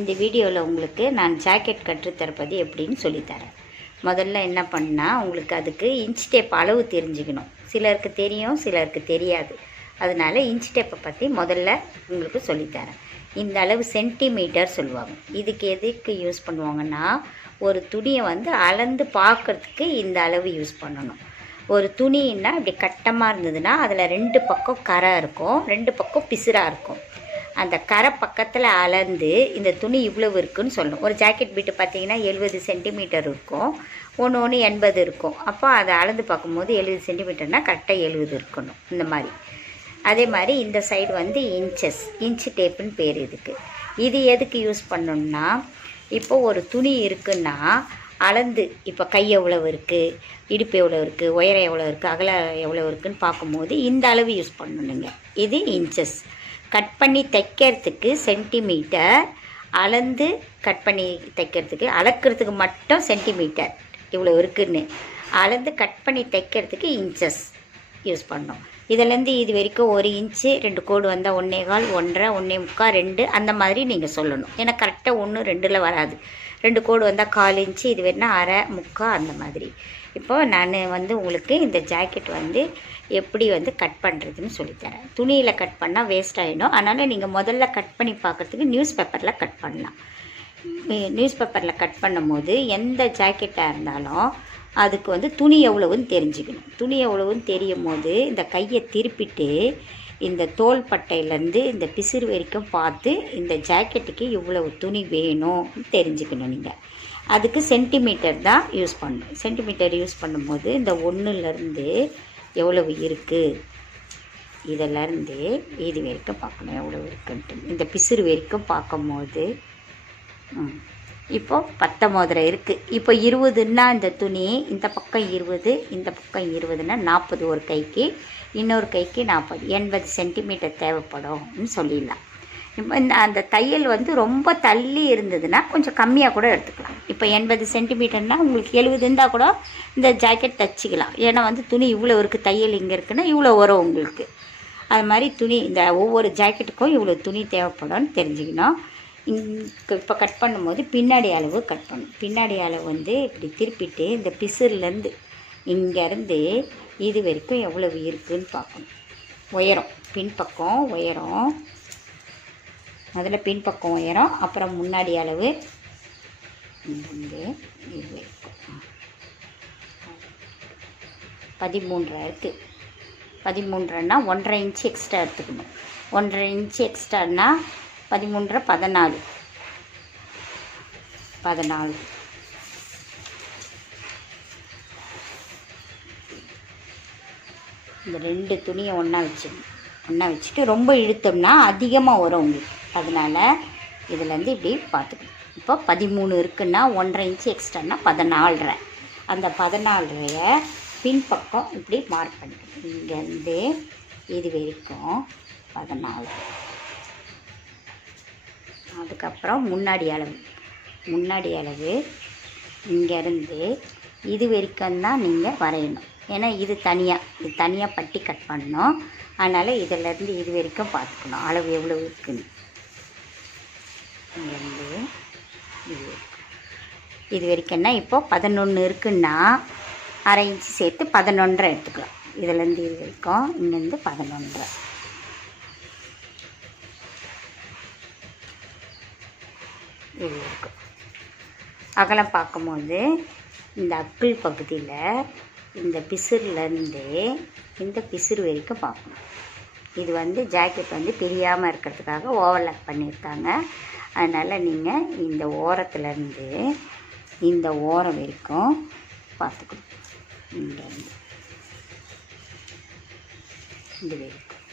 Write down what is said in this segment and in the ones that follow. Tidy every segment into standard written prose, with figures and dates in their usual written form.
இந்த வீடியோவில் உங்களுக்கு நான் ஜாக்கெட் கற்றுத்தரப்பது எப்படின்னு சொல்லித்தரேன். முதல்ல என்ன பண்ணால் உங்களுக்கு அதுக்கு இன்ச் டேப் அளவு தெரிஞ்சுக்கணும். சிலருக்கு தெரியும், சிலருக்கு தெரியாது. அதனால் இன்ச் டேப்பை பற்றி முதல்ல உங்களுக்கு சொல்லித்தரேன். இந்த அளவு சென்டிமீட்டர் சொல்லுவாங்க. இதுக்கு எதுக்கு யூஸ் பண்ணுவாங்கன்னா, ஒரு துணியை வந்து அளந்து பார்க்குறதுக்கு இந்த அளவு யூஸ் பண்ணணும். ஒரு துணின்னா இப்படி கட்டமாக இருந்ததுன்னா அதில் 2 பக்கம் கரை இருக்கும், 2 பக்கம் பிசுறாக இருக்கும். அந்த கரை பக்கத்தில் அளந்து இந்த துணி இவ்வளவு இருக்குதுன்னு சொல்லணும். ஒரு ஜாக்கெட் பீட்டு பார்த்திங்கன்னா 70 சென்டிமீட்டர் இருக்கும், ஒன்று 80 இருக்கும். அப்போ அதை அளந்து பார்க்கும்போது 70 சென்டிமீட்டர்னால் கரெக்டாக 70 இருக்கணும். இந்த மாதிரி அதே மாதிரி இந்த சைடு வந்து இன்ச் டேப்புன்னு பேர் இதுக்கு. இது எதுக்கு யூஸ் பண்ணணும்னா, இப்போ ஒரு துணி இருக்குன்னா அளந்து இப்போ கை எவ்வளவு இருக்குது, இடுப்பு எவ்வளோ இருக்குது, உயரம் எவ்வளோ இருக்குது, அகலம் எவ்வளோ இருக்குதுன்னு பார்க்கும்போது இந்த அளவு யூஸ் பண்ணணுங்க. இது இன்ச்சஸ். கட் பண்ணி தைக்கிறதுக்கு சென்டிமீட்டர், அளந்து கட் பண்ணி தைக்கிறதுக்கு அளக்கிறதுக்கு மட்டும் சென்டிமீட்டர் இவ்வளோ இருக்குதுன்னு, அளந்து கட் பண்ணி தைக்கிறதுக்கு இன்ச்சஸ் யூஸ் பண்ணோம். இதிலேருந்து இது வரைக்கும் 1 இன்ச்சு 2 கோடு வந்தால் 1 1/4 1/2 1 3/4 2 அந்த மாதிரி நீங்கள் சொல்லணும். ஏன்னா கரெக்டாக 1 2ல் வராது. 2 கோடு வந்தால் 1/4 இன்ச்சு, இது வேணால் 1/2 3/4 அந்த மாதிரி. இப்போது நான் வந்து உங்களுக்கு இந்த ஜாக்கெட் வந்து எப்படி வந்து கட் பண்ணுறதுன்னு சொல்லித்தரேன். துணியில் கட் பண்ணால் வேஸ்ட் ஆகிடும். அதனால் நீங்கள் முதல்ல கட் பண்ணி பார்க்குறதுக்கு நியூஸ் பேப்பரில் கட் பண்ணலாம். நியூஸ் பேப்பரில் கட் பண்ணும்போது எந்த ஜாக்கெட்டாக இருந்தாலும் அதுக்கு வந்து துணி எவ்வளவுன்னு தெரிஞ்சுக்கணும். துணி எவ்வளவுன்னு தெரியும் போது இந்த கையை திருப்பிட்டு இந்த தோல் பட்டையிலேருந்து இந்த பிசிறு வரைக்கும் பார்த்து இந்த ஜாக்கெட்டுக்கு இவ்வளவு துணி வேணும் தெரிஞ்சுக்கணும். நீங்கள் அதுக்கு சென்டிமீட்டர் தான் யூஸ் பண்ணணும். சென்டிமீட்டர் யூஸ் பண்ணும்போது இந்த 1லேருந்து எவ்வளவு இருக்குது, இதிலேருந்து இது வரைக்கும் பார்க்கணும் எவ்வளோ இருக்குன்ட்டு. இந்த பிசிறு வரைக்கும் பார்க்கும்போது இப்போது 19 இருக்குது. இப்போ 20ன்னா இந்த துணி இந்த பக்கம் 20, இந்த பக்கம் 20ன்னா 40 ஒரு கைக்கு, இன்னொரு கைக்கு 40, 80 சென்டிமீட்டர் தேவைப்படும்னு சொல்லிடலாம். இப்போ அந்த தையல் வந்து ரொம்ப தள்ளி இருந்ததுன்னா கொஞ்சம் கம்மியாக கூட எடுத்துக்கலாம். இப்போ 80 சென்டிமீட்டர்னால் உங்களுக்கு 70 இருந்தால் கூட இந்த ஜாக்கெட் தைச்சிக்கலாம். ஏன்னா வந்து துணி இவ்வளோ இருக்குது, தையல் இங்கே இருக்குன்னா இவ்வளோ வரும் உங்களுக்கு. அது மாதிரி துணி இந்த ஒவ்வொரு ஜாக்கெட்டுக்கும் இவ்வளோ துணி தேவைப்படும்னு தெரிஞ்சுக்கணும். இப்போ கட் பண்ணும்போது பின்னாடி அளவு கட் பண்ணணும். பின்னாடி அளவு வந்து இப்படி திருப்பிட்டு இந்த பிசுறுலேருந்து இங்கேருந்து இது வரைக்கும் எவ்வளவு இருக்குதுன்னு பார்க்கணும். உயரம் பின்பக்கம் உயரம், முதல்ல பின்பக்கம் உயரம், அப்புறம் முன்னாடி அளவு இங்கேருந்து இது வரைக்கும் 13 இருக்குது. 13ன்னா 1/2 இன்ச்சு எக்ஸ்ட்ரா எடுத்துக்கணும். 1/2 இன்ச்சு எக்ஸ்ட்ரான்னா 13 14. இந்த 2 துணியை ஒன்றா வச்சுட்டு ரொம்ப இழுத்தோம்னா அதிகமாக வரும் உங்களுக்கு. அதனால் இதுலேருந்து இப்படி பார்த்துக்கணும். இப்போ 13 இருக்குன்னா 1/2 இன்ச்சு எக்ஸ்ட்ரான்னா 14. அந்த 14 பின்பக்கம் இப்படி மார்க் பண்ணிக்கணும். இங்கேருந்து இது வரைக்கும் 14. அதுக்கப்புறம் முன்னாடி அளவு இங்கேருந்து இது வரைக்கும் தான் நீங்கள் வரையணும். ஏன்னா இது தனியாக பட்டி கட் பண்ணணும். அதனால் இதிலேருந்து இது வரைக்கும் பார்த்துக்கணும் அளவு எவ்வளோ இருக்குன்னு. இங்கேருந்து இது வரைக்கும்னா இப்போது 11 இருக்குன்னா 1/2 இன்ச்சு சேர்த்து 11 எடுத்துக்கலாம். இதிலேருந்து இது வரைக்கும் இங்கேருந்து 11 இது இருக்கும். அகலம் பார்க்கும்போது இந்த அக்கிள் பகுதியில் இந்த பிசுறுலேருந்து இந்த பிசுறு வரைக்கும் பார்க்கணும். இது வந்து ஜாக்கெட் வந்து பிரியாமல் இருக்கிறதுக்காக ஓவர்லாக் பண்ணியிருக்காங்க. அதனால் நீங்கள் இந்த ஓரத்துலேருந்து இந்த ஓரம் வரைக்கும் பார்த்துக்கணும். இங்கேருந்து இது வரைக்கும்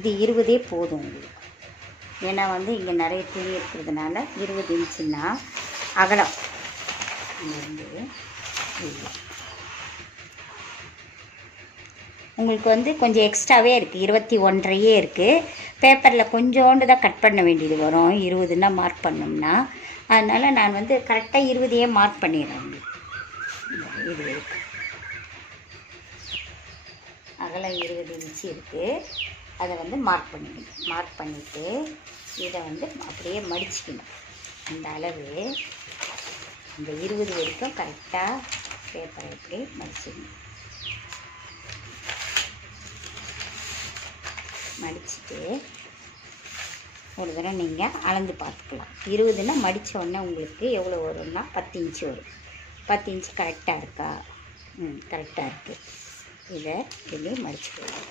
இது 20 போதும் உங்களுக்கு. ஏன்னா வந்து இங்கே நிறைய துணி இருக்கிறதுனால 20 இன்ச்சுன்னா அகலம் இங்கேருந்து உங்களுக்கு வந்து கொஞ்சம் எக்ஸ்ட்ராவே இருக்குது. 21.5 இருக்குது. பேப்பரில் கொஞ்சோண்டு தான் கட் பண்ண வேண்டியது வரும் 20ன்னா மார்க் பண்ணோம்னா. அதனால் நான் வந்து கரெக்டாக 20 மார்க் பண்ணிடுறேன். இது இருக்குது. அகலம் 20 இன்ச்சு இருக்குது. அதை வந்து மார்க் பண்ணிக்கணும். மார்க் பண்ணிவிட்டு இதை வந்து அப்படியே மடிச்சுக்கணும். அந்த அளவு இந்த 20 வரைக்கும் கரெக்டாக பேப்பரை இப்படி மடிச்சுக்கணும். மடிச்சுட்டு ஒரு தடவை நீங்கள் அளந்து பார்த்துக்கலாம். 20ன்னா மடித்த உடனே உங்களுக்கு எவ்வளோ வரும்னா 10 இன்ச்சு வரும். 10 இன்ச்சு கரெக்டாக இருக்கா? கரெக்டாக இருக்குது. இதை இப்படி மடிச்சுக்கலாம்.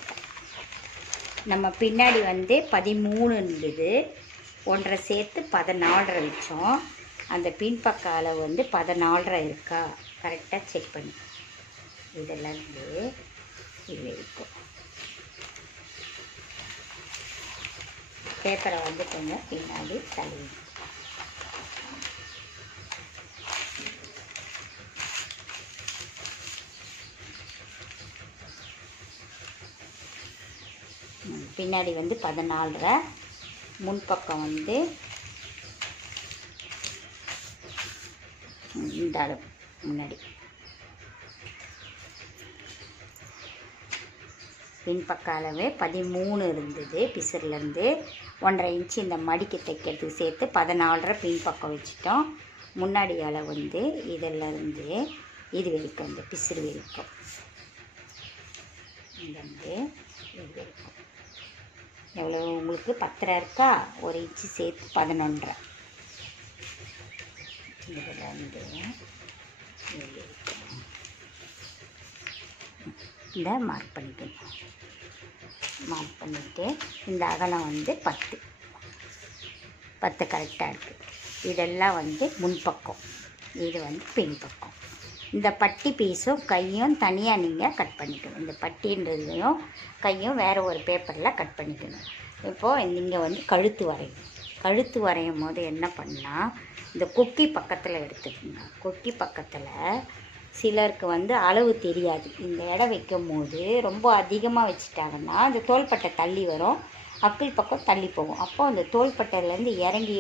நம்ம பின்னாடி வந்து 13 இருந்தது, 1.5 சேர்த்து 14.5 வச்சோம். அந்த பின்பக்க அளவு வந்து 14.5 இருக்கா கரெக்டாக செக் பண்ணி இதெல்லாம் வந்து இது இருக்கும். பேப்பரை வந்து கொஞ்சம் பின்னாடி தள்ளி பின்னாடி வந்து 14.5, முன்பக்கம் வந்து இந்த அளவு முன்னாடி, பின்பக்க அளவு 13 இருந்தது. பிசர்லேருந்து 1.5 இன்ச்சு இந்த மடிக்கு தைக்கிறதுக்கு சேர்த்து 14.5 பின்பக்கம் வச்சுட்டோம். முன்னாடி அளவு வந்து இதிலேருந்து இது வரைக்கும், இந்த பிசுறு வரைக்கும், இங்கேருந்து இது வரைக்கும் எவ்வளோ உங்களுக்கு 10.5 இருக்கா? 1 இன்ச்சு சேர்த்து 11.5. இதிலேருந்து இந்த மார்க் பண்ணிக்கணும். மார்க் பண்ணிவிட்டு இந்த அகலம் வந்து 10 கரெக்டாக இருக்குது. இதெல்லாம் வந்து முன்பக்கம், இது வந்து பின்பக்கம். இந்த பட்டி பீஸும் கையும் தனியாக நீங்கள் கட் பண்ணிக்கணும். இந்த பட்டின்றதையும் கையும் வேறு ஒரு பேப்பரில் கட் பண்ணிக்கணும். இப்போது இங்கே வந்து கழுத்து வரையும். கழுத்து வரையும் போது என்ன பண்ணால் இந்த கொக்கி பக்கத்தில் எடுத்துக்கோங்க. கொக்கி பக்கத்தில் சிலருக்கு வந்து அளவு தெரியாது. இந்த இடம் வைக்கும் போது ரொம்ப அதிகமாக வச்சுட்டாங்கன்னா அந்த தோள்பட்டை தள்ளி வரும், அக்கிள் பக்கம் தள்ளி போகும். அப்போது அந்த தோள்பட்டையிலேருந்து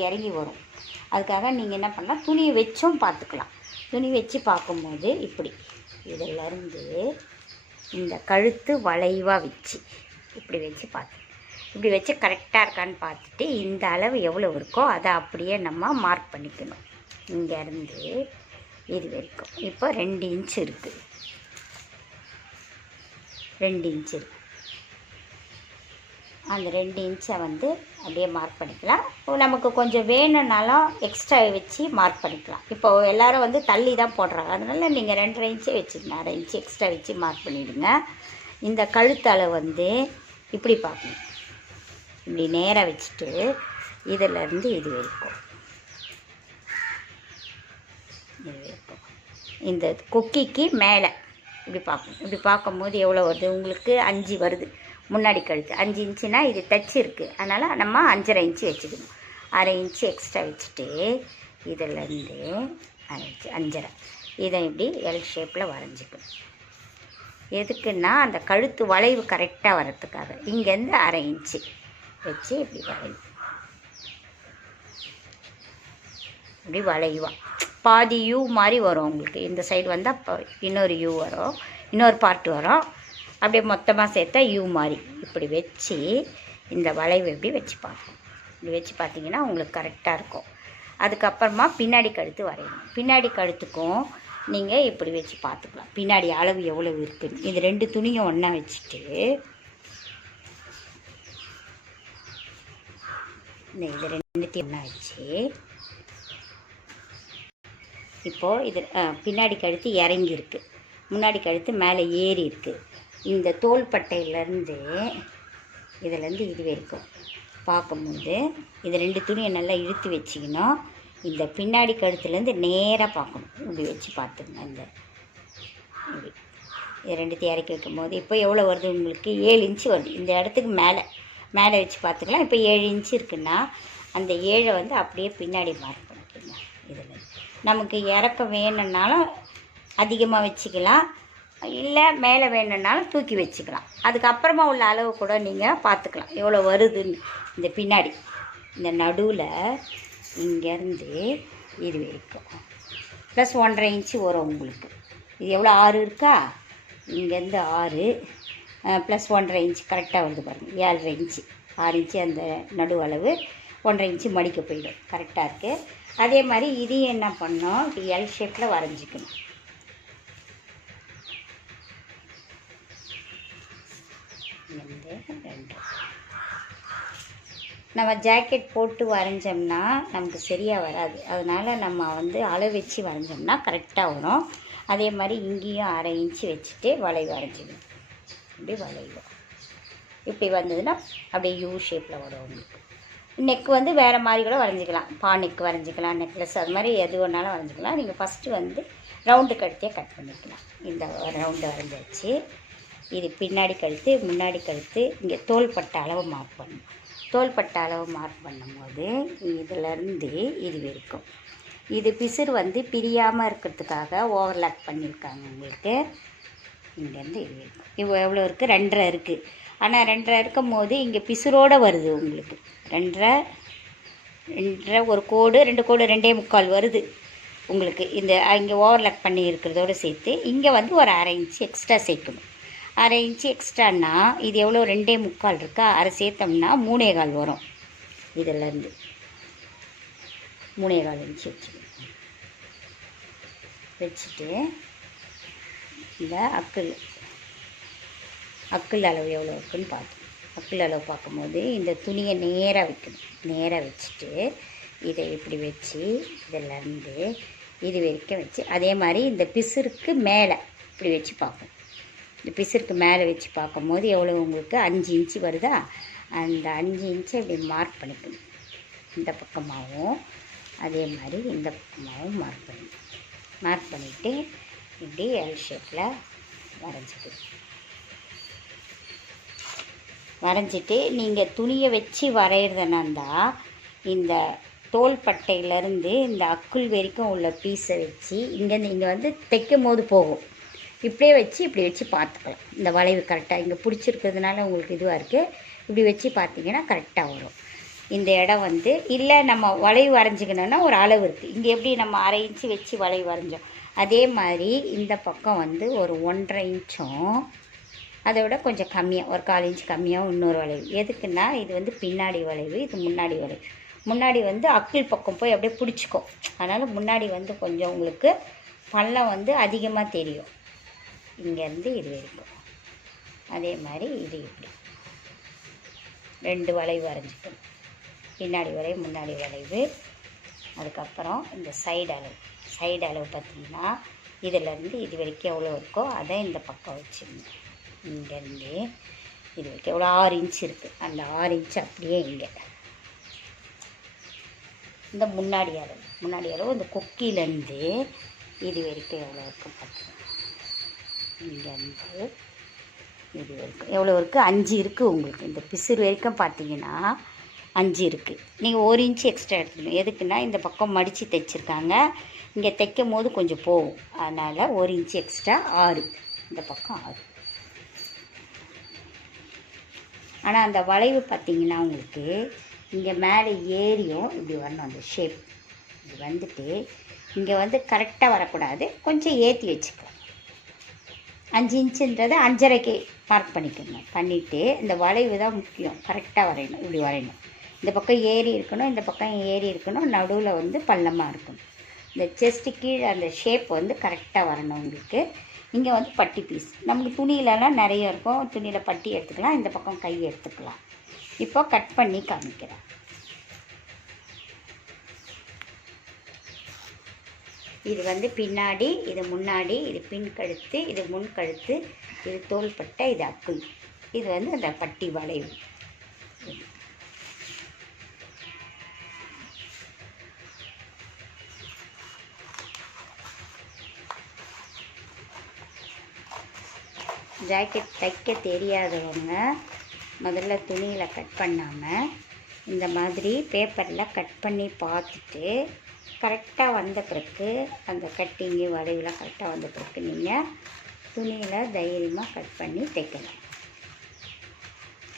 இறங்கி வரும். அதுக்காக நீங்கள் என்ன பண்ணலாம், துணியை வச்சும் பார்த்துக்கலாம். துணி வச்சு பார்க்கும்போது இப்படி இதிலேருந்து இந்த கழுத்து வளைவாக வச்சு இப்படி வச்சு இப்படி வச்சு கரெக்டாக இருக்கான்னு பார்த்துட்டு இந்த அளவு எவ்வளோ இருக்கோ அதை அப்படியே நம்ம மார்க் பண்ணிக்கணும். இங்கேருந்து இது வரைக்கும் இப்போ 2 இன்ச்சு இருக்குது. 2 இன்ச்சு இருக்குது. அந்த 2 இன்ச்சை வந்து அப்படியே மார்க் பண்ணிக்கலாம். நமக்கு கொஞ்சம் வேணும்னாலும் எக்ஸ்ட்ரா வச்சு மார்க் பண்ணிக்கலாம். இப்போது எல்லோரும் வந்து தள்ளி தான் போடுறாங்க, அதனால் நீங்கள் 2.5 இன்ச்சே வச்சுக்கணும். 1/2 இன்ச்சு எக்ஸ்ட்ரா வச்சு மார்க் பண்ணிவிடுங்க. இந்த கழுத்தளவு வந்து இப்படி பார்க்கணும். இப்படி நேராக வச்சுட்டு இதிலேருந்து இது வரைக்கும் இந்த கொக்கிக்கு மேலே இப்படி பார்க்கணும். இப்படி பார்க்கும்போது எவ்வளோ வருது உங்களுக்கு? 5 வருது. முன்னாடி கழுத்து 5 இன்ச்சுனா இது தச்சு இருக்குது, அதனால் நம்ம 5.5 இன்ச்சு வச்சுக்கணும். 1/2 இன்ச்சு எக்ஸ்ட்ரா வச்சுட்டு இதிலேருந்து 1/2 இன்ச்சு 5.5 இதை இப்படி எல் ஷேப்பில் வரைஞ்சிக்கணும். எதுக்குன்னா அந்த கழுத்து வளைவு கரெக்டாக வர்றதுக்காக. இங்கேருந்து 1/2 இன்ச்சு வச்சு இப்படி வரையும். இப்படி வளைவாக பாதி யூ மாதிரி வரும் உங்களுக்கு. இந்த சைடு வந்தால் இன்னொரு யூ வரும், இன்னொரு பார்ட் வரும். அப்படியே மொத்தமாக சேர்த்தா யூ மாதிரி இப்படி வச்சு இந்த வளைவு எப்படி வச்சு பார்க்கணும். இப்படி வச்சு பார்த்தீங்கன்னா உங்களுக்கு கரெக்டாக இருக்கும். அதுக்கப்புறமா பின்னாடி கழுத்து வரையணும். பின்னாடி கழுத்துக்கும் நீங்கள் இப்படி வச்சு பார்த்துக்கலாம் பின்னாடி அளவு எவ்வளோ இருக்குன்னு. இது 2 துணியும் ஒன்றா வச்சுட்டு இது 2த்தையும் ஒன்றா வச்சு இப்போது இது பின்னாடி கழுத்து இறங்கியிருக்கு, முன்னாடி கழுத்து மேலே ஏறி இருக்குது. இந்த தோள்பட்டையிலேருந்து இதிலேருந்து இது வரைக்கும் பார்க்கும்போது இது 2 துணியை நல்லா இழுத்து வச்சிக்கணும். இந்த பின்னாடி கழுத்துலேருந்து நேராக பார்க்கணும். இப்படி வச்சு பார்த்துக்கணும். இந்த இப்படி இது 2த்தையும் இறக்கி வைக்கும்போது இப்போ எவ்வளோ வருது உங்களுக்கு? 7 இன்ச்சு வருது. இந்த இடத்துக்கு மேலே வச்சு பார்த்துக்கலாம். இப்போ 7 இன்ச்சு இருக்குன்னா அந்த 7 வந்து அப்படியே பின்னாடி மார்க் பண்ணிக்கணும். இதில் நமக்கு இறக்க வேணும்னாலும் அதிகமாக வச்சுக்கலாம், இல்லை மேலே வேணும்னாலும் தூக்கி வச்சுக்கலாம். அதுக்கப்புறமா உள்ள அளவு கூட நீங்கள் பார்த்துக்கலாம் எவ்வளோ வருதுன்னு. இந்த பின்னாடி இந்த நடுவில் இங்கேருந்து இது வரைக்கும் ப்ளஸ் 1.5 இன்ச்சு வரும் உங்களுக்கு. இது எவ்வளோ? 6 இருக்கா? இங்கேருந்து 6, ப்ளஸ் 1.5 இன்ச் கரெக்டாக வருது பாருங்கள். 7.5 இன்ச்சு, 6 இன்ச்சு அந்த நடு அளவு, 1.5 இன்ச்சு மடிக்க போயிடும். கரெக்டாக இருக்குது. அதே மாதிரி இதையும் என்ன பண்ணோம், இப்படி எல் ஷேப்பில் வரைஞ்சிக்கணும். நம்ம ஜாக்கெட் போட்டு வரைஞ்சோம்னா நமக்கு சரியாக வராது. அதனால் நம்ம அளவு வச்சு வரைஞ்சோம்னா கரெக்டாக வரும். அதே மாதிரி இங்கேயும் 1/2 இன்ச்சு வச்சுட்டு வளைவு வரைஞ்சிக்கணும். இப்படி வளைவு இப்படி வந்ததுன்னா அப்படியே யூ ஷேப்பில் வரும். உங்களுக்கு நெக் வேறு மாதிரி கூட வரைஞ்சிக்கலாம். நெக் வரைஞ்சிக்கலாம், நெக்லஸ், அது மாதிரி எது வேணாலும் வரைஞ்சிக்கலாம். நீங்கள் ஃபஸ்ட்டு ரவுண்டு கழுத்தையே கட் பண்ணிக்கலாம். இந்த ரவுண்டு வரைஞ்சாச்சு. இது பின்னாடி கழுத்து, முன்னாடி கழுத்து. இங்கே தோள்பட்டை அளவு மார்க் பண்ணணும். தோள்பட்டை அளவு மார்க் பண்ணும்போது இதிலேருந்து இது வரைக்கும் இது பிசுறு பிரியாமல் இருக்கிறதுக்காக ஓவர்லாக் பண்ணியிருக்காங்க. உங்களுக்கு இங்கேருந்து இது வரைக்கும் எவ்வளோ இருக்குது, 2.5 இருக்குது. ஆனால் 2.5 இருக்கும் போது இங்கே பிசுரோடு வருது. உங்களுக்கு 2.5 ஒரு கோடு, 2 கோடு 2.25 வருது. உங்களுக்கு இந்த இங்கே ஓவர்லாக் பண்ணி இருக்கிறதோடு சேர்த்து இங்கே ஒரு 1/2 இன்ச்சு எக்ஸ்ட்ரா சேர்க்கணும். 1/2 இன்ச்சு எக்ஸ்ட்ரான்னா இது எவ்வளோ, 2.25 இருக்கா, 1/2 சேர்த்தோம்னா 3.25 வரும். இதிலேருந்து 3.25 இன்ச்சு வச்சுட்டு இந்த அக்குள் அளவு எவ்வளோ இருக்குன்னு பார்த்தோம். அக்குள் அளவு பார்க்கும்போது இந்த துணியை நேராக வைக்கணும். நேராக வச்சுட்டு இதை இப்படி வச்சு இதிலேருந்து இது வரைக்கும் வச்சு, அதே மாதிரி இந்த பிசுருக்கு மேலே இப்படி வச்சு பார்ப்போம். இந்த பிசுருக்கு மேலே வச்சு பார்க்கும்போது எவ்வளோ உங்களுக்கு 5 இன்ச்சு வருதா, அந்த 5 இன்ச்சை இப்படி மார்க் பண்ணிக்கணும். இந்த பக்கமாகவும் அதே மாதிரி இந்த பக்கமாகவும் மார்க் பண்ணிவிட்டு இப்படி எல் ஷேப்பில் வரைஞ்சிட்டு நீங்கள் துணியை வச்சு வரைகிறதுனா இந்த தோள்பட்டையிலேருந்து இந்த அக்குள் வரைக்கும் உள்ள பீஸை வச்சு இங்கே தைக்கும் போது போகும். இப்படியே வச்சு இப்படி வச்சு பார்த்துக்கலாம். இந்த வளைவு கரெக்டாக இங்கே பிடிச்சிருக்கிறதுனால உங்களுக்கு இதுவாக இருக்குது. இப்படி வச்சு பார்த்தீங்கன்னா கரெக்டாக வரும். இந்த இடம் இல்லை நம்ம வளைவு வரைஞ்சிக்கணுன்னா ஒரு அளவு இருக்குது. இங்கே எப்படி நம்ம 1/2 இன்ச்சு வச்சு வளைவு வரைஞ்சோம், அதே மாதிரி இந்த பக்கம் ஒரு 1.5 இன்ச்சும் அதை விட கொஞ்சம் கம்மியாக ஒரு 1/4 இன்ச்சு கம்மியாக இன்னொரு வளைவு. எதுக்குன்னா இது பின்னாடி வளைவு, இது முன்னாடி வளைவு. முன்னாடி அக்கிள் பக்கம் போய் அப்படியே பிடிச்சிக்கும். அதனால் முன்னாடி கொஞ்சம் உங்களுக்கு பள்ளம் அதிகமாக தெரியும். இங்கேருந்து இது வரைக்கும் அதே மாதிரி இது இப்படி 2 வளைவு வரைஞ்சிக்கணும். பின்னாடி வளைவு, முன்னாடி வளைவு. அதுக்கப்புறம் இந்த சைடு அளவு பார்த்திங்கன்னா இதிலேருந்து இது வரைக்கும் எவ்வளோ இருக்கோ அதை இந்த பக்கம் வச்சுருங்க. இங்கேருந்து இது வரைக்கும் எவ்வளோ 6 இன்ச்சு இருக்குது. அந்த 6 இன்ச்சு அப்படியே இங்கே இந்த முன்னாடி அளவு இந்த கொக்கியிலேருந்து இது வரைக்கும் எவ்வளோ இருக்குது பார்த்துக்கோங்க. இங்கேருந்து இது வரைக்கும் எவ்வளோ இருக்குது, 5 இருக்குது. உங்களுக்கு இந்த பிசுறு வரைக்கும் பார்த்தீங்கன்னா 5 இருக்குது. நீங்கள் 1 இன்ச்சு எக்ஸ்ட்ரா எடுத்துக்கணும். எதுக்குன்னா இந்த பக்கம் மடித்து தைச்சிருக்காங்க, இங்கே தைக்கும் போது கொஞ்சம் போகும். அதனால் 1 இன்ச்சு எக்ஸ்ட்ரா 6, இந்த பக்கம் 6. ஆனால் அந்த வளைவு பார்த்திங்கன்னா உங்களுக்கு இங்கே மேலே ஏறியும் இப்படி வரணும். அந்த ஷேப் இது இங்கே கரெக்டாக வரக்கூடாது, கொஞ்சம் ஏற்றி வச்சுக்கலாம். 5 இன்ச்சுன்றதை 5.5க்கு மார்க் பண்ணிக்கணும். பண்ணிவிட்டு இந்த வளைவு தான் முக்கியம், கரெக்டாக வரையணும். இப்படி வரையணும். இந்த பக்கம் ஏறி இருக்கணும், இந்த பக்கம் ஏறி இருக்கணும், நடுவில் பள்ளமாக இருக்கணும். இந்த செஸ்ட்டு கீழே அந்த ஷேப் கரெக்டாக வரணும். உங்களுக்கு இங்கே பட்டி பீஸ் நமக்கு துணியிலலாம் நிறைய இருக்கும். துணியில் பட்டி எடுத்துக்கலாம், இந்த பக்கம் கை எடுத்துக்கலாம். இப்போ கட் பண்ணி காமிக்கிறேன். இது பின்னாடி, இது முன்னாடி, இது பின் கழுத்து, இது முன் கழுத்து, இது தோள்பட்டை, இது அக்குள். இது அந்த பட்டி வளைவு. ஜாக்கெட் தைக்க தெரியாதவங்க முதல்ல துணியில் கட் பண்ணாமல் இந்த மாதிரி பேப்பரில் கட் பண்ணி பார்த்துட்டு கரெக்டாக வந்த பிறகு அந்த கட்டிங்கு வளைவுலாம் கரெக்டாக வந்த பிறகு நீங்கள் துணியில் தைரியமாக கட் பண்ணி தைக்கலாம்.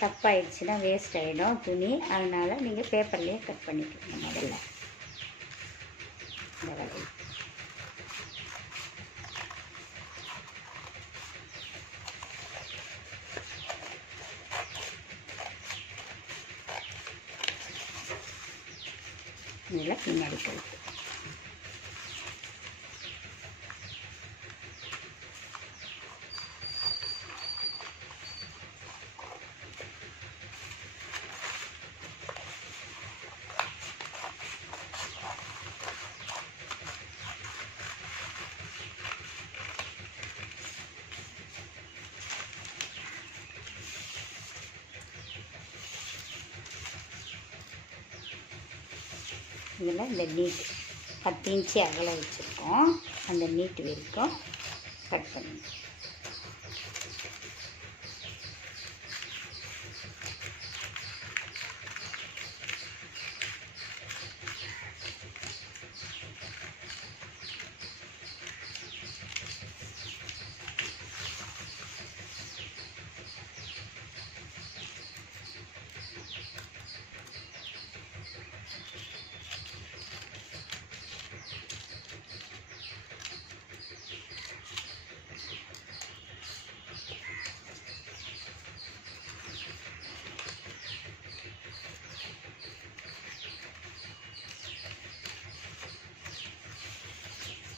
தப்பாயிடுச்சுன்னா வேஸ்ட் ஆகிடும் துணி. அதனால் நீங்கள் பேப்பர்லேயே கட் பண்ணிக்கோங்க முதல்ல. இந்த வளைவு இதில் பின்னாடி கழுத்து. இதில் இந்த நீட் 10 இன்ச்சு அகலம் வச்சுருக்கோம். அந்த நீட்டு வரைக்கும் கட் பண்ணி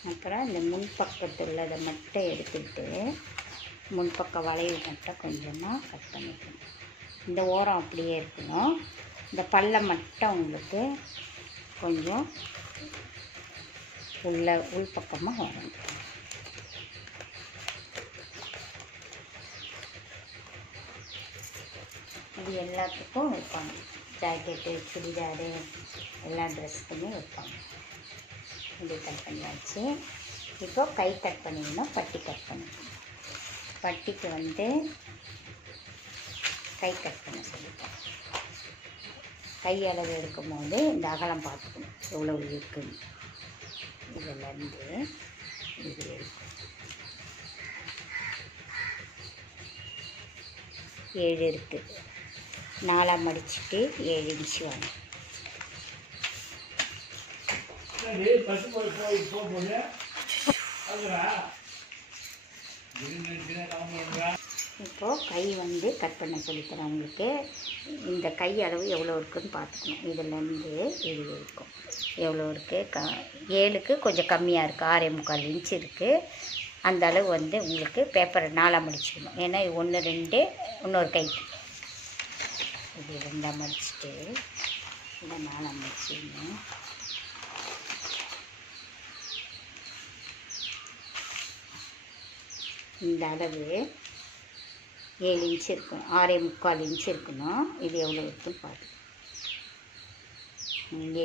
அப்புறம் இந்த முன்பக்கத்தில் உள்ளதை மட்டும் எடுத்துக்கிட்டு முன்பக்க வளைவு மட்டும் கொஞ்சமாக கட் பண்ணிக்கணும். இந்த ஓரம் அப்படியே இருக்கணும். இந்த பல்லை மட்டும் உங்களுக்கு கொஞ்சம் உள்பக்கமாக வரணும். இது எல்லாத்துக்கும் வைப்பாங்க. ஜாக்கெட்டு, சுடிதாரு, எல்லா ட்ரெஸ்ஸுக்குமே வைப்பாங்க. இது கட் பண்ணியாச்சு. இப்போ கை கட் பண்ணிக்கணும், பட்டி கட் பண்ணிக்கணும். பட்டிக்கு வந்து கை கட் பண்ண சொல்லிட்டேன். கை அளவு எடுக்கும் போது இந்த அகலம் பார்த்துக்கணும் எவ்வளோ இருக்குன்னு. இதிலேருந்து இது இருக்கும் 7 இருக்குது. 4 மடிச்சுட்டு 7 இன்ச்சு வாங்க. இப்போது கை வந்து கட் பண்ண சொல்லித்தரேன் உங்களுக்கு. இந்த கை அளவு எவ்வளோ இருக்குதுன்னு பார்த்துக்கணும். இதிலேருந்து இது இருக்கும் எவ்வளோ இருக்குது. 7க்கு கொஞ்சம் கம்மியாக இருக்குது, 6.25 இன்ச்சு இருக்குது. அந்த அளவு வந்து உங்களுக்கு பேப்பரை 4 மடிச்சுக்கணும். ஏன்னா 1 2 இன்னொரு கைக்கு இது 2 மடிச்சுட்டு இதை 4 மடிச்சுக்கணும். இந்த அளவு 7 இன்ச்சு இருக்கணும், 6.25 இன்ச்சு இருக்கணும். இது எவ்வளோ இருக்குன்னு பார்த்து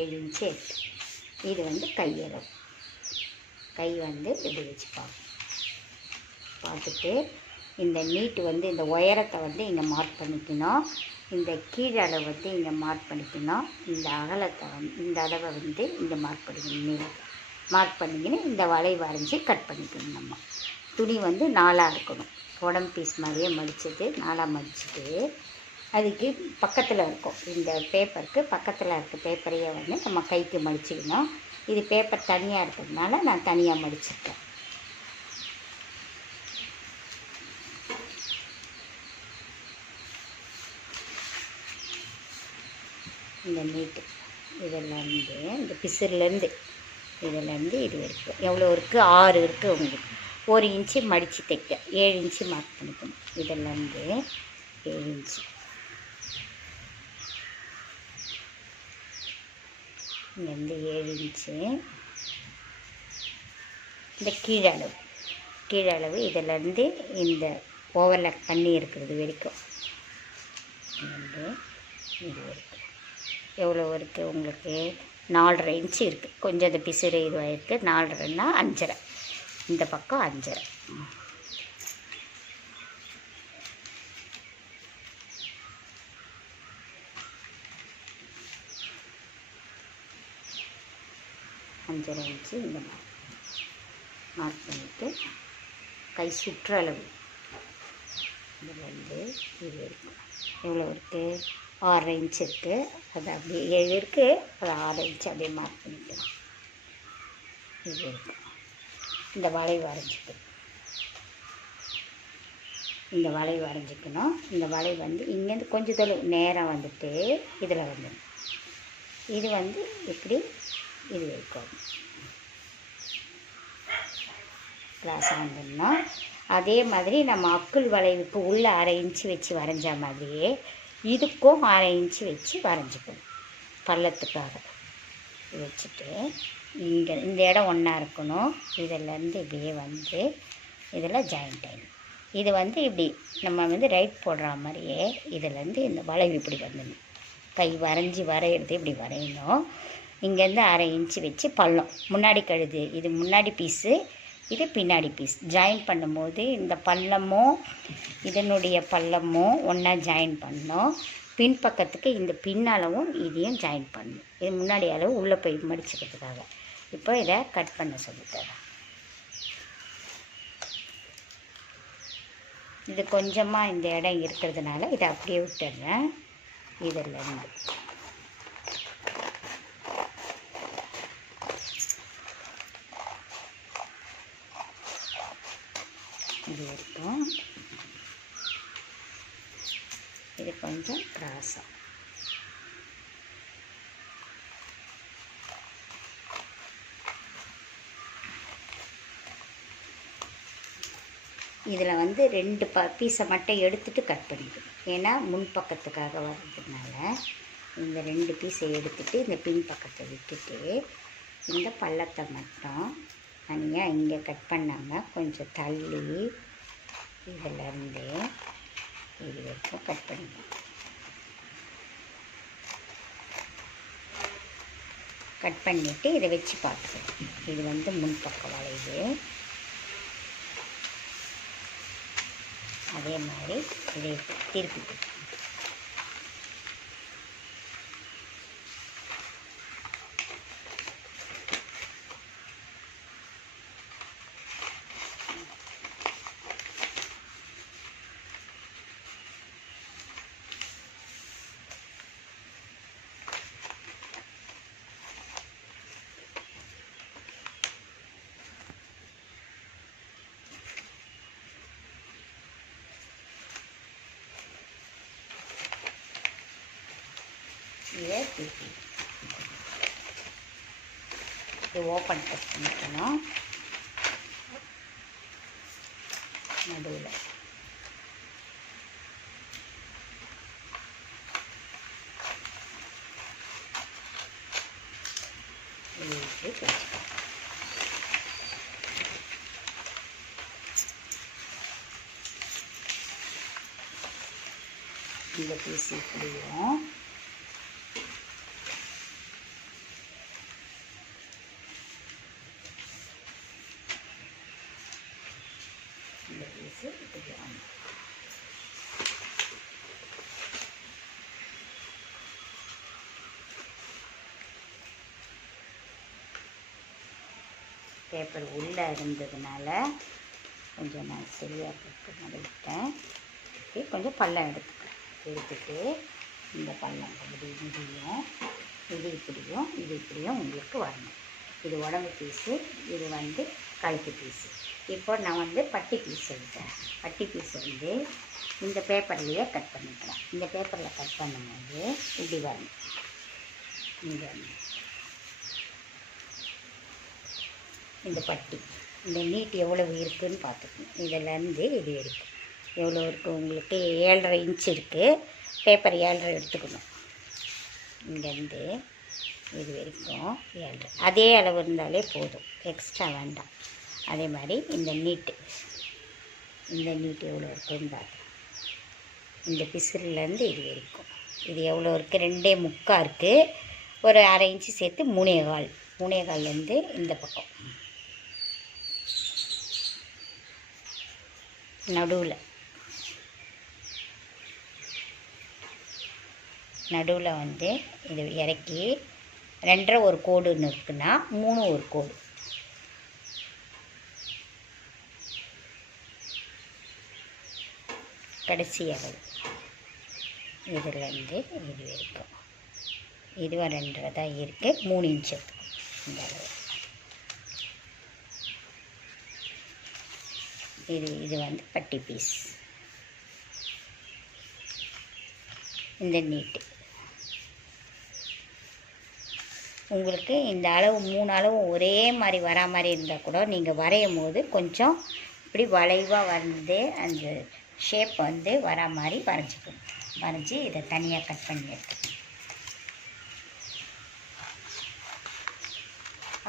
7 இன்ச்சு எடுத்து இது வந்து கையளவு. கை வந்து இப்படி வச்சு பார்த்துட்டு இந்த நீட்டு வந்து இந்த உயரத்தை வந்து இங்கே மார்க் பண்ணிக்கணும். இந்த கீழளவு வந்து இங்கே மார்க் பண்ணிக்கணும். இந்த அகலத்தை வந்து இந்த அளவை வந்து இங்கே மார்க் பண்ணிக்கணும். நீளம் மார்க் பண்ணிக்கின்னு இந்த வளைவு வரைஞ்சி கட் பண்ணிக்கணும். நம்ம துணி வந்து 4 இருக்கணும். உடம்பு பீஸ் மாதிரியே மடித்தது 4 மடிச்சுட்டு அதுக்கு பக்கத்தில் இருக்கும், இந்த பேப்பருக்கு பக்கத்தில் இருக்க பேப்பரையே வந்து நம்ம கைக்கு மடிச்சுக்கணும். இது பேப்பர் தனியாக இருக்கிறதுனால நான் தனியாக மடிச்சிருக்கேன். இந்த நீட்டு இதிலேருந்து இந்த பிசுறுலேருந்து இதிலேருந்து இது இருக்குது எவ்வளோ இருக்குது, 6 இருக்குது உங்களுக்கு. 1 இன்ச்சு மடித்து தைக்க 7 இன்ச்சு மார்க் பண்ணிக்கணும். இதிலேருந்து 7 இன்ச்சு இங்கேருந்து 7 இன்ச்சு. இந்த கீழளவு இதிலேருந்து இந்த ஓவர்லாக் பண்ணி இருக்கிறது வரைக்கும் இங்கேருந்து இது வரைக்கும் எவ்வளோ இருக்குது உங்களுக்கு, 4.5 இன்ச்சு இருக்குது. கொஞ்சம் அந்த பிசுறு இதுவாகிருக்கு. 4.5ன்னா 5.5, இந்த பக்கம் 5.5. இன்ச்சு இந்த மார்க் பண்ணிவிட்டு கை சுற்றளவு இதில் வந்து இது இருக்கும் எவ்வளோ இருக்குது, 6.5 இன்ச்சு இருக்குது. அது அப்படியே 7 இருக்குது, அது 6 இன்ச்சு அப்படியே மார்க் பண்ணிக்கலாம். இது இருக்கும். இந்த வளைவு வரைஞ்சிக்கணும். இந்த வளைவு வரைஞ்சிக்கணும். இந்த வளைவு வந்து இங்கேருந்து கொஞ்சம் தொலைவு நேரம் வந்துட்டு இதில் வந்துடும். இது வந்து இப்படி இது வரைக்கும் கிராஸாக வந்துடணும். அதே மாதிரி நம்ம அக்குள் வளைவுக்கு உள்ளே 1/2 இன்ச்சு வச்சு வரைஞ்ச மாதிரியே இதுக்கும் 1/2 இன்ச்சு வச்சு வரைஞ்சிக்கணும். பள்ளத்துக்காக வச்சுட்டு இங்கே இந்த இடம் ஒன்றா இருக்கணும். இதிலேருந்து இப்படியே வந்து இதில் ஜாயிண்ட் ஆகிடும். இது வந்து இப்படி நம்ம வந்து ரைட் போடுற மாதிரியே இதிலேருந்து இந்த வளைவு இப்படி வந்துடணும். கை வரைஞ்சி வரைகிறது இப்படி வரையணும். இங்கேருந்து 1/2 இன்ச்சு வச்சு பள்ளம் முன்னாடி கழுது, இது முன்னாடி பீஸு, இது பின்னாடி பீஸ். ஜாயின் பண்ணும்போது இந்த பள்ளமும் இதனுடைய பள்ளமும் ஒன்றா ஜாயின் பண்ணணும். பின்பக்கத்துக்கு இந்த பின்னளவும் இதையும் ஜாயின் பண்ணணும். இது முன்னாடி அளவு உள்ளே போய் மடிச்சுக்கிறதுக்காக. இப்போ இதை கட் பண்ண சொல்லித்தரேன். இது கொஞ்சமாக இந்த இடம் இருக்கிறதுனால இதை அப்படியே விட்டுடுறேன். இதிலேருந்து இது இருக்கும். இது கொஞ்சம் கிராஸாக இதில் வந்து 2 பீஸை மட்டும் எடுத்துகிட்டு கட் பண்ணிக்கணும். ஏன்னா முன்பக்கத்துக்காக வர்றதுனால இந்த 2 பீஸை எடுத்துகிட்டு இந்த பின் பக்கத்தை விட்டுட்டு இந்த பள்ளத்தை மட்டும் தனியாக இங்கே கட் பண்ணாமல் கொஞ்சம் தள்ளி இதிலேருந்து இது வரைக்கும் கட் பண்ணிக்கணும். கட் பண்ணிவிட்டு இதை வச்சு பார்த்துக்கணும். இது வந்து முன்பக்க வளைவு. அதே மாதிரி இதை திருப்பி இதை திருப்பி இது ஓப்பன் கட் பண்ணிக்கணும். நடுவில் இந்த பீஸ் இப்படியும் இந்த பீஸு இப்படி வாங்க. பேப்பர் உள்ளே இருந்ததுனால கொஞ்சம் நான் சரியாக போட்டு நடுவிட்டேன். கொஞ்சம் பள்ளம் எடுத்துட்டு இந்த பள்ளம் பகுதி இங்கேயும் இது இப்படியும் உங்களுக்கு வரணும். இது உடம்பு பீஸு, இது வந்து கழுத்து பீஸு. இப்போ நான் வந்து பட்டி பீஸ் எடுத்தேன். பட்டி பீஸ் வந்து இந்த பேப்பர்லேயே கட் பண்ணிக்கலாம். இந்த பேப்பரில் கட் பண்ணும்போது இப்படி வரணும். இங்கே இந்த பட்டி இந்த நீட் எவ்வளவு இருக்குதுன்னு பார்த்துக்கணும். இதிலேருந்து இது இருக்குது. எவ்வளோ இருக்குது உங்களுக்கு? 7.5 இன்ச் இருக்குது. பேப்பர் 7.5 எடுத்துக்கணும். இங்கேருந்து இது வரைக்கும் 7.5. அதே அளவு இருந்தாலே போதும், எக்ஸ்ட்ரா வேண்டாம். அதே மாதிரி இந்த நீட்டு எவ்வளோ இருக்குதுன்னு பார்த்து இந்த பிசிறிலேருந்து இது வரைக்கும் இது எவ்வளோ இருக்குது? 2.75 இருக்குது. ஒரு 1/2 இன்ச்சு சேர்த்து 3.25 இந்த பக்கம் நடுவில் வந்து இது இறக்கி 2.5 ஒரு கோடுன்னு இருக்குன்னா 3 ஒரு கோடு. கடைசி அளவு இதிலேருந்து இது வரைக்கும் இதுவும் 2.5 தான் இருக்குது. 3 இன்ச் இந்த அளவு. இது வந்து பட்டி பீஸ். இந்த நீட்டு உங்களுக்கு இந்த அளவு 3 அளவும் ஒரே மாதிரி வரா மாதிரி இருந்தால் கூட நீங்கள் வரையும் போது கொஞ்சம் இப்படி வளைவாக வந்து அந்த ஷேப் வந்து வரா மாதிரி வரைஞ்சிக்கணும். வரைஞ்சி இதை தனியாக கட் பண்ணி எடுத்துக்கணும்.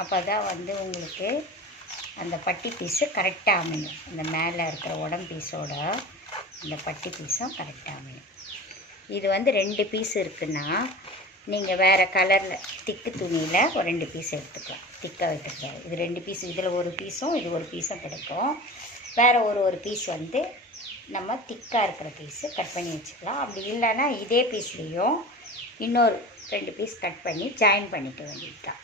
அப்போ தான் வந்து உங்களுக்கு அந்த பட்டி பீஸு கரெக்டாக அமையும். அந்த மேலே இருக்கிற உடம்பு பீஸோட இந்த பட்டி பீஸும் கரெக்டாக அமையும். இது வந்து 2 பீஸ் இருக்குன்னா நீங்கள் வேறு கலரில் திக்கு துணியில் ஒரு 2 பீஸ் எடுத்துக்கலாம். திக்காக வைக்கிறதுக்காக இது 2 பீஸ், இதில் ஒரு பீஸும் இது ஒரு பீஸும் கிடைக்கும். வேறு ஒரு பீஸ் வந்து நம்ம திக்காக இருக்கிற பீஸு கட் பண்ணி வச்சுக்கலாம். அப்படி இல்லைன்னா இதே பீஸ்லேயும் இன்னொரு 2 பீஸ் கட் பண்ணி ஜாயின் பண்ணிக்க வேண்டியது தான்.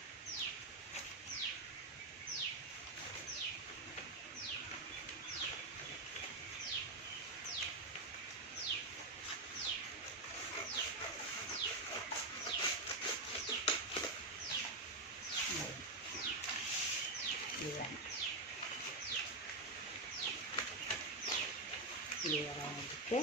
இது வரதுக்கு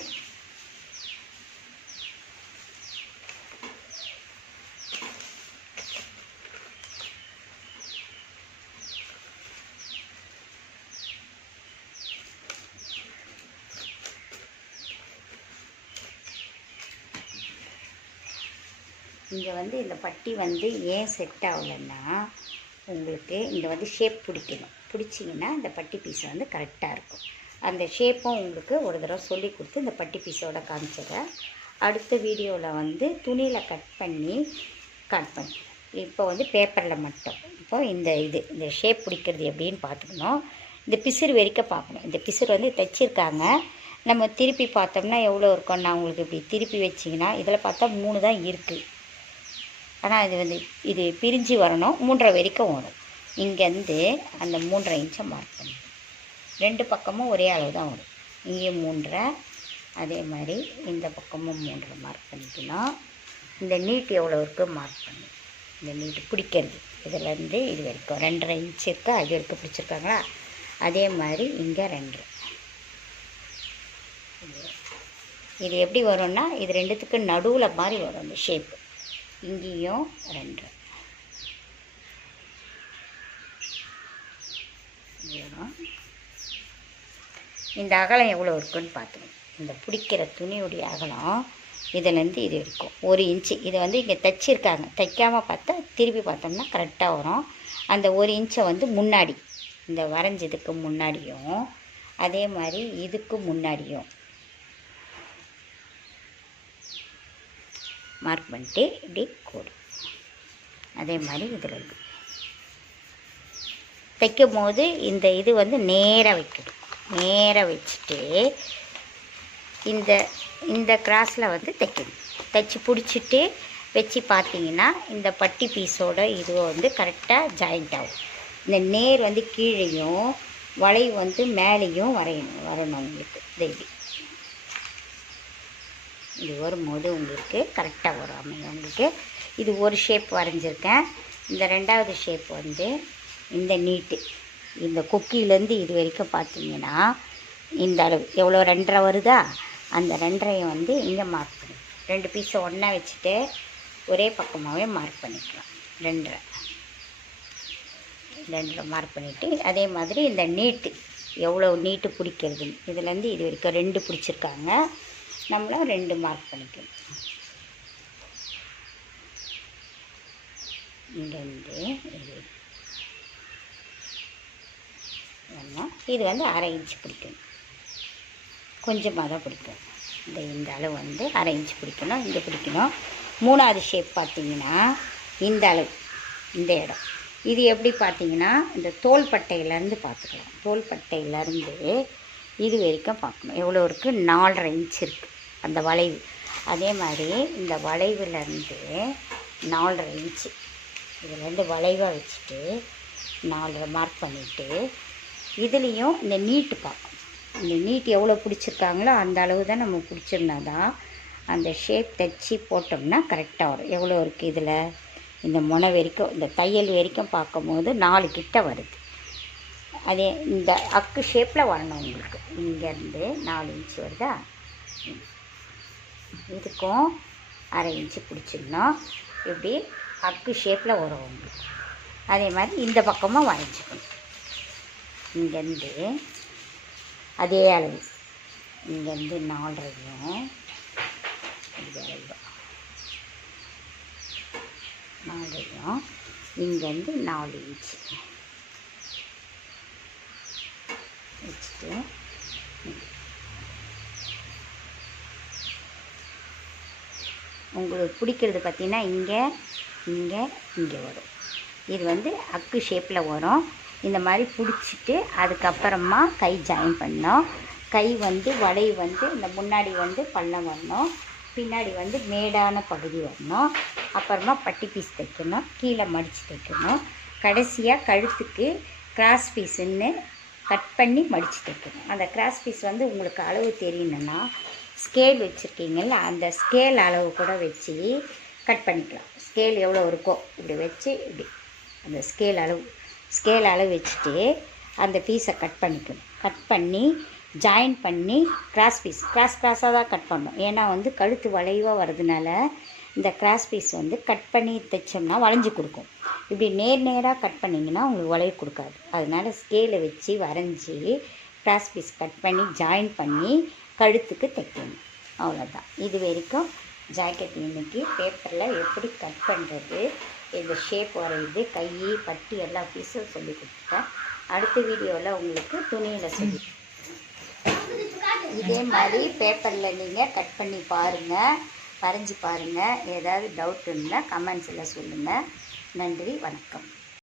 இங்கே வந்து இந்த பட்டி வந்து ஏன் செட் ஆகலைன்னா உங்களுக்கு இங்கே வந்து ஷேப் பிடிக்கணும். பிடிச்சிங்கன்னா இந்த பட்டி பீஸ் வந்து கரெக்டாக இருக்கும். அந்த ஷேப்பும் உங்களுக்கு ஒரு தடவை சொல்லி கொடுத்து இந்த பட்டி பீஸோட காமிச்சிடுறேன். அடுத்த வீடியோவில் வந்து துணியில் கட் பண்ணி இப்போ வந்து பேப்பரில் மட்டும் இப்போ இந்த ஷேப் பிடிக்கிறது எப்படின்னு பார்த்துக்கணும். இந்த பிசிறு வரைக்கும் பார்க்கணும். இந்த பிசிறு வந்து தைச்சிருக்காங்க. நம்ம திருப்பி பார்த்தோம்னா எவ்வளோ இருக்கும். நான் உங்களுக்கு இப்படி திருப்பி வச்சிங்கன்னா இதில் பார்த்தா 3 தான் இருக்குது. ஆனால் இது வந்து இது பிரிஞ்சு வரணும். 3.5 வரைக்கும் வரும். இங்கேருந்து அந்த 3.5 இன்ச்சை மார்க் பண்ணி 2 பக்கமும் ஒரே அளவு தான் வரும். இங்கேயும் 3.5, அதே மாதிரி இந்த பக்கமும் 3.5 மார்க் பண்ணிக்கணும். இந்த நீட் எவ்வளோ இருக்குது மார்க் பண்ணி இந்த நீட்டு பிடிக்கிறது இதிலேருந்து இது வரைக்கும் 2.5 இன்ச் இருக்குது. அது வரைக்கும் பிடிச்சிருக்காங்களா? அதே மாதிரி இங்கே 2. இது எப்படி வரும்னா இது 2த்துக்கு நடுவில் மாதிரி வரும் அந்த ஷேப்பு. இங்கேயும் 2 இந்த அகலம் எவ்வளோ இருக்குன்னு பார்த்துக்கணும். இந்த பிடிக்கிற துணியுடைய அகலம் இதிலேருந்து இது இருக்கும் 1 இன்ச்சு. இது வந்து இங்கே தைச்சிருக்காங்க. தைக்காமல் பார்த்தா திருப்பி பார்த்தோம்னா கரெக்டாக வரும். அந்த 1 இன்ச்சை வந்து முன்னாடி இந்த வரைஞ்சதுக்கு முன்னாடியும் அதே மாதிரி இதுக்கு முன்னாடியும் மார்க் பண்ணிட்டு இப்படி கோடு அதே மாதிரி இதில் இருக்குது. தைக்கும் போது இந்த இது வந்து நேராக வைக்கணும். நேராக வச்சுட்டு இந்த கிராஸில் வந்து தைக்கணும். தைச்சி பிடிச்சிட்டு வச்சு பார்த்தீங்கன்னா இந்த பட்டி பீஸோட இதுவை வந்து கரெக்டாக ஜாயிண்ட் ஆகும். இந்த நேர் வந்து கீழேயும் வளைவு வந்து மேலேயும் வரணும் உங்களுக்கு. இது வரும்போது உங்களுக்கு கரெக்டாக வரும் அமையும் உங்களுக்கு. இது ஒரு ஷேப் வரைஞ்சிருக்கேன். இந்த 2வது ஷேப் வந்து இந்த நீட்டு இந்த கொக்கியிலேருந்து இது வரைக்கும் பார்த்தீங்கன்னா இந்த அளவு எவ்வளோ 2.5 வருதா? அந்த 2.5 வந்து இங்கே மார்க் பண்ணி 2 பீஸை ஒன்றா வச்சுட்டு ஒரே பக்கமாகவே மார்க் பண்ணிக்கலாம். 2.5 மார்க் பண்ணிவிட்டு அதே மாதிரி இந்த நீட்டு எவ்வளோ நீட்டு பிடிக்கிறதுன்னு இதுலேருந்து இது வரைக்கும் 2 பிடிச்சிருக்காங்க. நம்மளும் 2 மார்க் பண்ணிக்கணும். இங்கேருந்து இது வந்து 1/2 இன்ச் பிடிக்கணும். கொஞ்சமாக தான் பிடிக்கும். இந்த அளவு வந்து 1/2 இன்ச் பிடிக்கணும். இங்கே பிடிக்கணும். 3வது ஷேப் பார்த்திங்கன்னா இந்த அளவு இந்த இடம் இது எப்படி பார்த்தீங்கன்னா இந்த தோள்பட்டையிலேருந்து பார்த்துக்கலாம். தோள்பட்டையிலேருந்து இது வரைக்கும் பார்க்கணும். எவ்வளோ இருக்குது? 4.5 இன்ச் இருக்குது அந்த வளைவு. அதே மாதிரி இந்த வளைவுலேருந்து 4.5 இன்ச்சு இதுலேருந்து வளைவாக வச்சுட்டு 4.5 மார்க் பண்ணிவிட்டு இதுலேயும் இந்த நீட்டு பார்க்கணும். இந்த நீட் எவ்வளோ பிடிச்சிருக்காங்களோ அந்த அளவு தான் நம்ம பிடிச்சிருந்தா தான் அந்த ஷேப் தைச்சி போட்டோம்னா கரெக்டாக வரும். எவ்வளோ இருக்குது இதில்? இந்த முனை வரைக்கும் இந்த தையல் வரைக்கும் பார்க்கும்போது 4 கிட்ட வருது. அதே இந்த அக்கு ஷேப்பில் வரணும் உங்களுக்கு. இங்கேருந்து 4 இன்ச்சு வருதா? இதுக்கும் 1/2 இன்ச்சு பிடிச்சிடணும். இப்படி அக்கு ஷேப்பில் வரும் உங்களுக்கு. அதே மாதிரி இந்த பக்கமும் வரைஞ்சிக்கணும். இங்கேருந்து அதே அளவு, இங்கேருந்து 4.5 இது அளவு 4 இங்கேருந்து 4 இன்ச்சு வச்சுட்டு உங்களுக்கு பிடிக்கிறது பார்த்திங்கன்னா இங்கே இங்கே இங்கே வரும். இது வந்து அக்கு ஷேப்பில் வரும். இந்த மாதிரி பிடிச்சிட்டு அதுக்கப்புறமா கை ஜாயின் பண்ணோம். கை வந்து வளைவு வந்து இந்த முன்னாடி வந்து பள்ளம் வரணும், பின்னாடி வந்து மேடான பகுதி வரணும். அப்புறமா பட்டி பீஸ் தைக்கணும், கீழே மடித்து தைக்கணும். கடைசியாக கழுத்துக்கு கிராஸ் பீஸுன்னு கட் பண்ணி மடித்து தைக்கணும். அந்த கிராஸ் பீஸ் வந்து உங்களுக்கு அளவு தெரியணுன்னா ஸ்கேல் வச்சுருக்கீங்கள்ல, அந்த ஸ்கேல் அளவு கூட வச்சு கட் பண்ணிக்கலாம். ஸ்கேல் எவ்வளோ இருக்கோ இப்படி வச்சு இப்படி அந்த ஸ்கேல் அளவு வச்சுட்டு அந்த பீஸை கட் பண்ணிக்கணும். கட் பண்ணி ஜாயின் பண்ணி கிராஸாக தான் கட் பண்ணணும். ஏன்னா வந்து கழுத்து வளைவாக வர்றதுனால இந்த கிராஸ் பீஸ் வந்து கட் பண்ணி தைச்சோம்னா வளைஞ்சி கொடுக்கும். இப்படி நேராக கட் பண்ணிங்கன்னா உங்களுக்கு வளைவு கொடுக்காது. அதனால் ஸ்கேலை வச்சு வரைஞ்சி கிராஸ் பீஸ் கட் பண்ணி ஜாயின் பண்ணி கழுத்துக்கு தைக்கணும். அவ்வளோதான். இது வரைக்கும் ஜாக்கெட் இன்றைக்கி பேப்பரில் எப்படி கட் பண்ணுறது, இந்த ஷேப் வரையுது, கை பட்டி எல்லா பீஸும் சொல்லி கொடுத்துட்டேன். அடுத்த வீடியோவில் உங்களுக்கு துணியில் சொல்லி இதே மாதிரி பேப்பரில் நீங்கள் கட் பண்ணி பாருங்கள், வரைஞ்சி பாருங்கள். ஏதாவது டவுட் இருந்தால் கமெண்ட்ஸில் சொல்லுங்கள். நன்றி, வணக்கம்.